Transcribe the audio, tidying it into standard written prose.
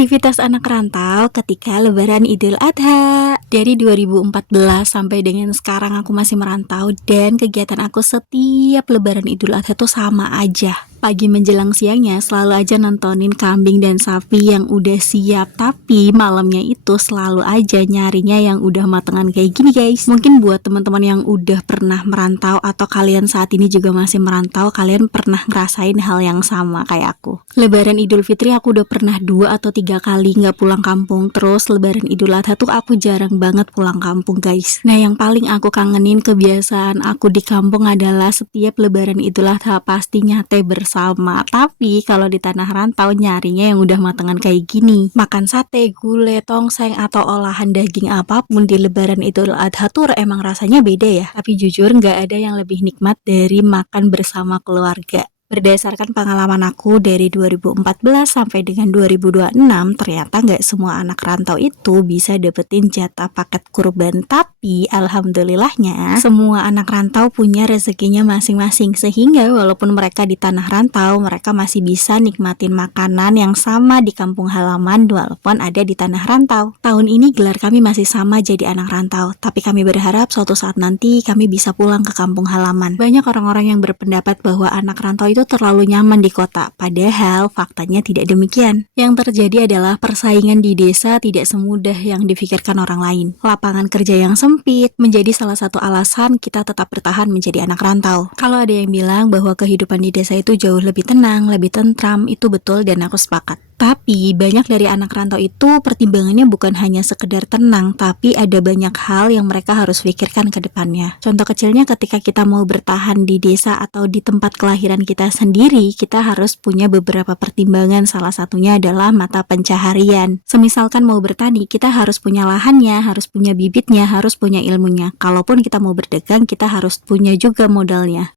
Aktivitas anak rantau ketika Lebaran Idul Adha. Dari 2014 sampai dengan sekarang aku masih merantau dan kegiatan aku setiap Lebaran Idul Adha tuh sama aja. Pagi menjelang siangnya selalu aja nontonin kambing dan sapi yang udah siap, tapi malamnya itu selalu aja nyarinya yang udah matengan kayak gini guys. Mungkin buat teman-teman yang udah pernah merantau atau kalian saat ini juga masih merantau, kalian pernah ngerasain hal yang sama kayak aku. Lebaran Idul Fitri aku udah pernah 2 atau 3 kali nggak pulang kampung. Terus Lebaran Idul Adha tuh aku jarang banget pulang kampung guys. Nah yang paling aku kangenin kebiasaan aku di kampung adalah setiap Lebaran Idul Adha pasti nyate bersama. Tapi kalau di tanah rantau nyarinya yang udah matengan kayak gini. Makan sate, gulai, tongseng atau olahan daging apapun di Lebaran Idul Adha tuh emang rasanya beda ya. Tapi jujur nggak ada yang lebih nikmat dari makan bersama keluarga. Berdasarkan pengalaman aku dari 2014 sampai dengan 2026, ternyata nggak semua anak rantau itu bisa dapetin jatah paket kurban. Tapi alhamdulillahnya semua anak rantau punya rezekinya masing-masing. Sehingga walaupun mereka di tanah rantau, mereka masih bisa nikmatin makanan yang sama di kampung halaman walaupun ada di tanah rantau. Tahun ini gelar kami masih sama jadi anak rantau. Tapi kami berharap suatu saat nanti kami bisa pulang ke kampung halaman. Banyak orang-orang yang berpendapat bahwa anak rantau itu terlalu nyaman di kota, padahal faktanya tidak demikian. Yang terjadi adalah persaingan di desa tidak semudah yang difikirkan orang lain. Lapangan kerja yang sempit menjadi salah satu alasan kita tetap bertahan menjadi anak rantau. Kalau ada yang bilang bahwa kehidupan di desa itu jauh lebih tenang, lebih tentram, itu betul dan aku sepakat. Tapi banyak dari anak rantau itu pertimbangannya bukan hanya sekedar tenang, tapi ada banyak hal yang mereka harus pikirkan ke depannya. Contoh kecilnya ketika kita mau bertahan di desa atau di tempat kelahiran kita sendiri, kita harus punya beberapa pertimbangan. Salah satunya adalah mata pencaharian. Semisalkan mau bertani, kita harus punya lahannya, harus punya bibitnya, harus punya ilmunya. Kalaupun kita mau berdagang, kita harus punya juga modalnya.